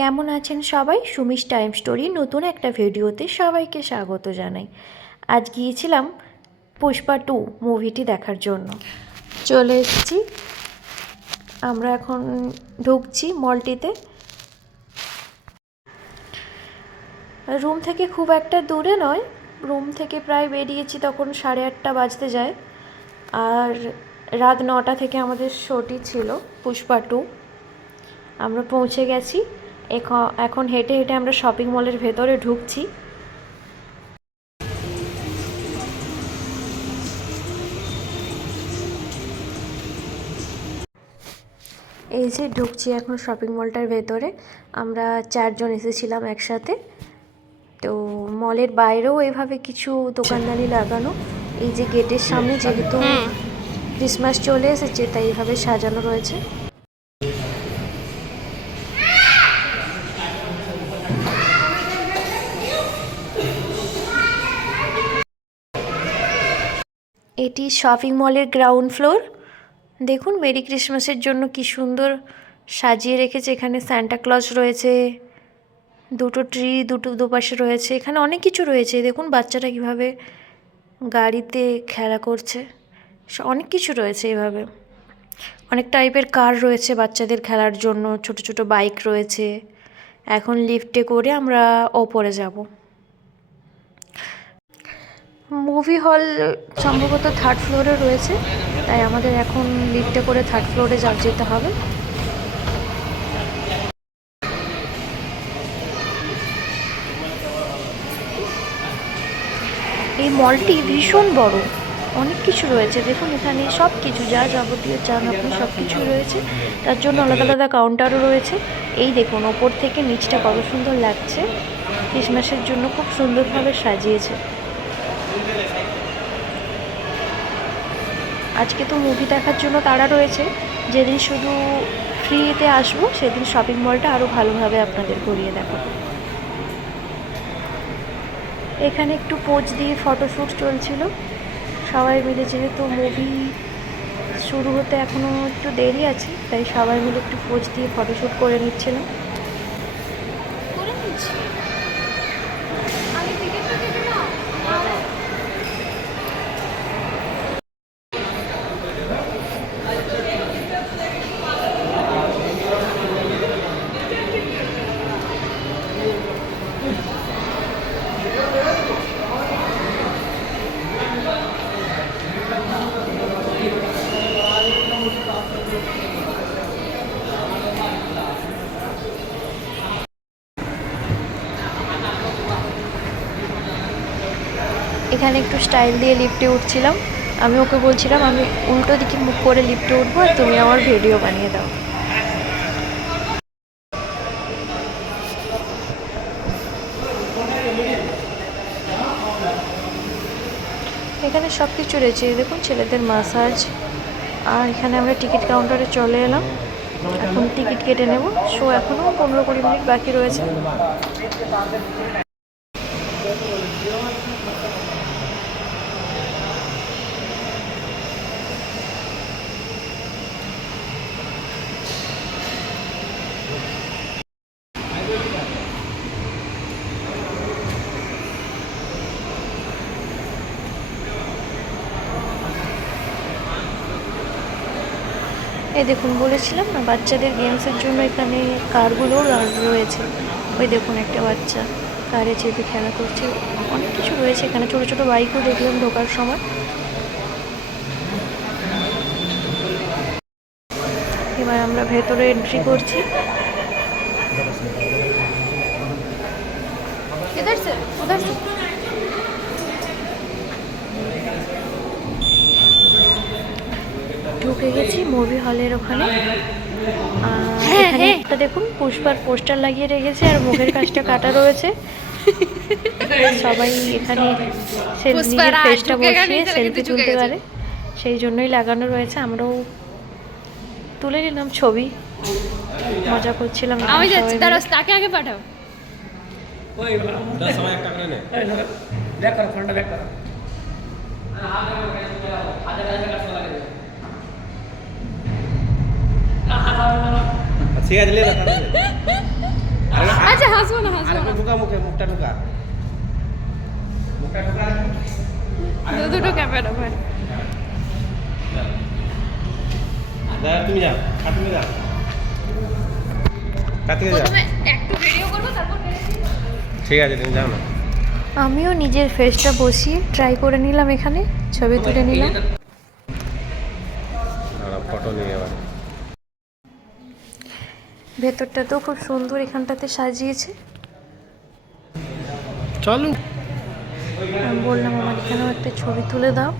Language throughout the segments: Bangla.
কেমন আছেন সবাই? সুমিস টাইম স্টোরি নতুন একটা ভিডিওতে সবাইকে স্বাগত জানাই। আজ গিয়েছিলাম পুষ্পা 2 মুভিটি দেখার জন্য। চলে এসেছি, আমরা এখন ঢুকছি মলটিতে। রুম থেকে খুব একটা দূরে নয়, রুম থেকে প্রায় বেরিয়েছি তখন 8:30 বাজতে যায়। আর রাত 9টা থেকে আমাদের শোটি ছিল পুষ্পা 2। আমরা পৌঁছে গেছি। এখন হেঁটে হেঁটে আমরা শপিং মলের ভেতরে ঢুকছি। এই যে ঢুকছি এখন শপিং মলটার ভেতরে। আমরা 4 জন এসেছিলাম একসাথে। তো মলের বাইরেও এভাবে কিছু দোকানদানি লাগানো। এই যে গেটের সামনে যেহেতু ক্রিসমাস চলে এসেছে তাই এইভাবে সাজানো রয়েছে। এটি শপিং মলের গ্রাউন্ড ফ্লোর। দেখুন মেরি ক্রিসমাসের জন্য কি সুন্দর সাজিয়ে রেখেছে। এখানে সান্টা ক্লজ রয়েছে, দুটো ট্রি দুপাশে রয়েছে। এখানে অনেক কিছু রয়েছে। দেখুন বাচ্চারা কিভাবে গাড়িতে খেলা করছে, অনেক কিছু রয়েছে। এভাবে অনেক টাইপের কার রয়েছে বাচ্চাদের খেলার জন্য, ছোট ছোট বাইক রয়েছে। এখন লিফটে করে আমরা ওপরে যাব। মুভি হল সম্ভবত 3rd ফ্লোরে রয়েছে, তাই আমাদের এখন লিফটে করে 3rd ফ্লোরে যেতে হবে। এই মলটি ভীষণ বড়, অনেক কিছু রয়েছে। দেখুন এখানে সব কিছু যা যাবতীয় চান আপনি সব কিছু রয়েছে। তার জন্য আলাদা আলাদা কাউন্টারও রয়েছে। এই দেখুন ওপর থেকে নিচটা কত সুন্দর লাগছে। ক্রিসমাসের জন্য খুব সুন্দরভাবে সাজিয়েছে। আজকে তো মুভি দেখার জন্য তাড়া রয়েছে। যেদিন শুধু ফ্রিতে আসবো সেদিন শপিং মলটা আরও ভালোভাবে আপনাদের ঘুরিয়ে দেখাবো। এখানে একটু পোজ দিয়ে ফটোশ্যুট চলছিল সবাই মিলে। যেহেতু মুভি শুরু হতে এখনও একটু দেরি আছে, তাই সবাই মিলে একটু পোজ দিয়ে ফটোশ্যুট করে নিচ্ছিলাম। এখানে একটু স্টাইল দিয়ে লিফটে উঠছিলাম। আমি ওকে বলছিলাম আমি উল্টো দিকে মুখ করে লিফটে উঠবো আর তুমি আমার ভিডিও বানিয়ে দাও। এখানে সব কিছু রয়েছে। দেখুন ছেলেদের ম্যাসাজ। আর এখানে আমরা টিকিট কাউন্টারে চলে এলাম। এখন টিকিট কেটে নেব। শো এখনও 15-20 মিনিট বাকি রয়েছে। এই দেখুন বলেছিলাম না বাচ্চাদের গেমসের জন্য এখানে কারগুলো রয়েছে। ওই দেখুন একটা বাচ্চা কারে চেপে খেলা করছে। অনেক কিছু রয়েছে এখানে। ছোটো ছোটো বাইকও দেখলাম ঢোকার সময়। এবার আমরা ভেতরে এন্ট্রি করছি। ঢুকে গেছি মুভি হলের ওখানে। এখানে একটা দেখুন পুষ্পার পোস্টার লাগিয়ে রেখেছে আর মুখের কাজটা কাটা রয়েছে। সবাই এখানে নিজের ফেসটা বসিয়ে সেলফি তুলতে পারে, সেই জন্যই লাগানো রয়েছে। আমরাও তুলে নিলাম ছবি, মজা করছিলাম। আমি যাচ্ছি, দাঁড়াও তাকে আগে পাঠাও। ওই 10 সময় একটা করে নে। ব্যাক করো, ফোনটা ব্যাক করো। ঠিক আছে, লে হাসবো না আর একটু ঢুকা মুখে, মুখটা ঢুকা। মুখটা ঢুকা। দুটো ক্যামেরা ভাই। যা তুমি যাও, আর তুমি যাও। কাছে যাও। প্রথমে একটু ভিডিও করবো তারপর ঠিক আছে, তুমি যাও না। আমিও নিজের ফেসটা বসিয়ে ট্রাই করে নিলাম, এখানে ছবি তুলে নিলাম। ফটো নিয়ে আবার। ভেতরটাতেও খুব সুন্দর এখানটাতে সাজিয়েছে। চলো। আমি বললাম আমার এখানেও একটা ছবি তুলে দাও।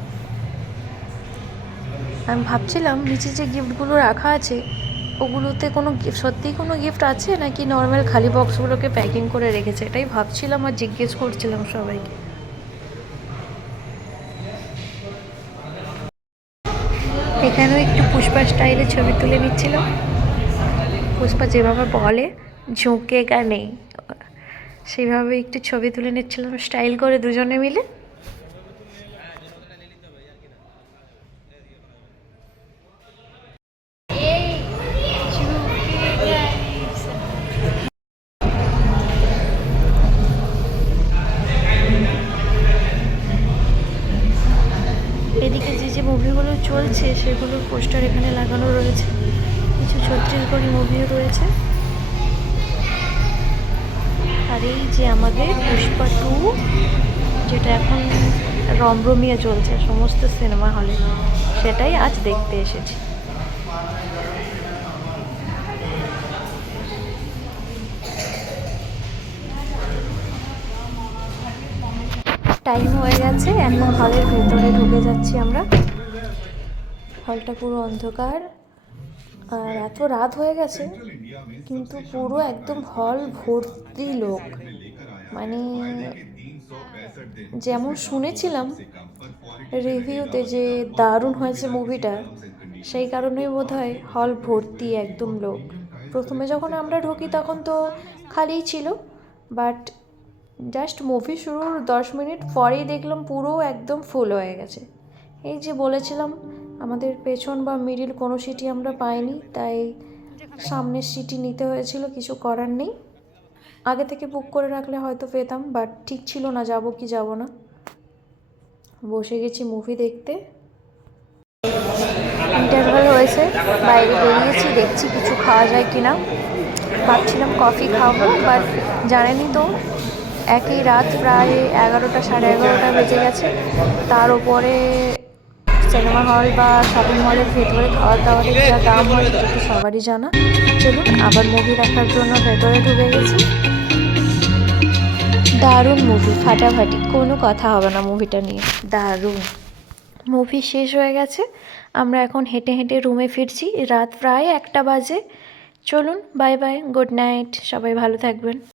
আমি ভাবছিলাম নিচে যে গিফটগুলো রাখা আছে ওগুলোতে কোনো সত্যিই কোনো গিফট আছে নাকি নর্মাল খালি বক্সগুলোকে প্যাকিং করে রেখেছে, এটাই ভাবছিলাম আর জিজ্ঞেস করছিলাম সবাইকে। এখানেও একটু পুষ্পা স্টাইলে ছবি তুলে নিচ্ছিলাম। পুষ্পা যেভাবে বলে ঝুঁকে গা নেই, সেইভাবে একটু ছবি তুলে নিচ্ছিলাম স্টাইল করে দুজনে মিলে। এদিকে যে যে মুভিগুলো চলছে সেগুলোর পোস্টার এখানে লাগানো রয়েছে, কিছু ছত্রিশগড়ি মুভিও রয়েছে। আর এই যে আমাদের পুষ্পা 2 যেটা এখন রমরমিয়ে চলছে সমস্ত সিনেমা হলে, সেটাই আজ দেখতে এসেছি। টাইম হয়ে গেছে, এখন হলের ভেতরে ঢুকে যাচ্ছি আমরা। হলটা পুরো অন্ধকার আর এত রাত হয়ে গেছে কিন্তু পুরো একদম হল ভর্তি লোক। মানে যেমন শুনেছিলাম রিভিউতে যে দারুণ হয়েছে মুভিটা, সেই কারণেই বোধহয় হল ভর্তি একদম লোক। প্রথমে যখন আমরা ঢুকি তখন তো খালিই ছিল, বাট জাস্ট মুভি শুরুর 10 মিনিট পরেই দেখলাম পুরো একদম ফুল হয়ে গেছে। এই যে বলেছিলাম আমাদের পেছন বা মিডিল কোনো সিটই আমরা পাইনি, তাই সামনের সিটই নিতে হয়েছিল, কিছু করার নেই। আগে থেকে বুক করে রাখলে হয়তো পেতাম, বাট ঠিক ছিল না যাব কি যাব না। বসে গেছি মুভি দেখতে। ইন্টারভাল হয়েছে, বাইরে বেরিয়েছি, দেখছি কিছু খাওয়া যায় কিনা। ভাবছিলাম কফি খাবো, বাট জানেনই তো একই রাত প্রায় 11টা সাড়ে 11টা বেজে গেছে। তার উপরে সিনেমা হল বা শপিং মলের ভেতরে খাওয়া দাওয়ারের যা দাম হয় সেটা তো সবারই জানা। চলুন আবার মুভি দেখার জন্য ভেতরে ঢুকে গেছি। দারুণ মুভি, ফাটাফাটি, কোনো কথা হবে না মুভিটা নিয়ে, দারুণ। মুভি শেষ হয়ে গেছে, আমরা এখন হেঁটে হেঁটে রুমে ফিরছি। রাত প্রায় 1টা বাজে। চলুন বাই বাই, গুড নাইট, সবাই ভালো থাকবেন।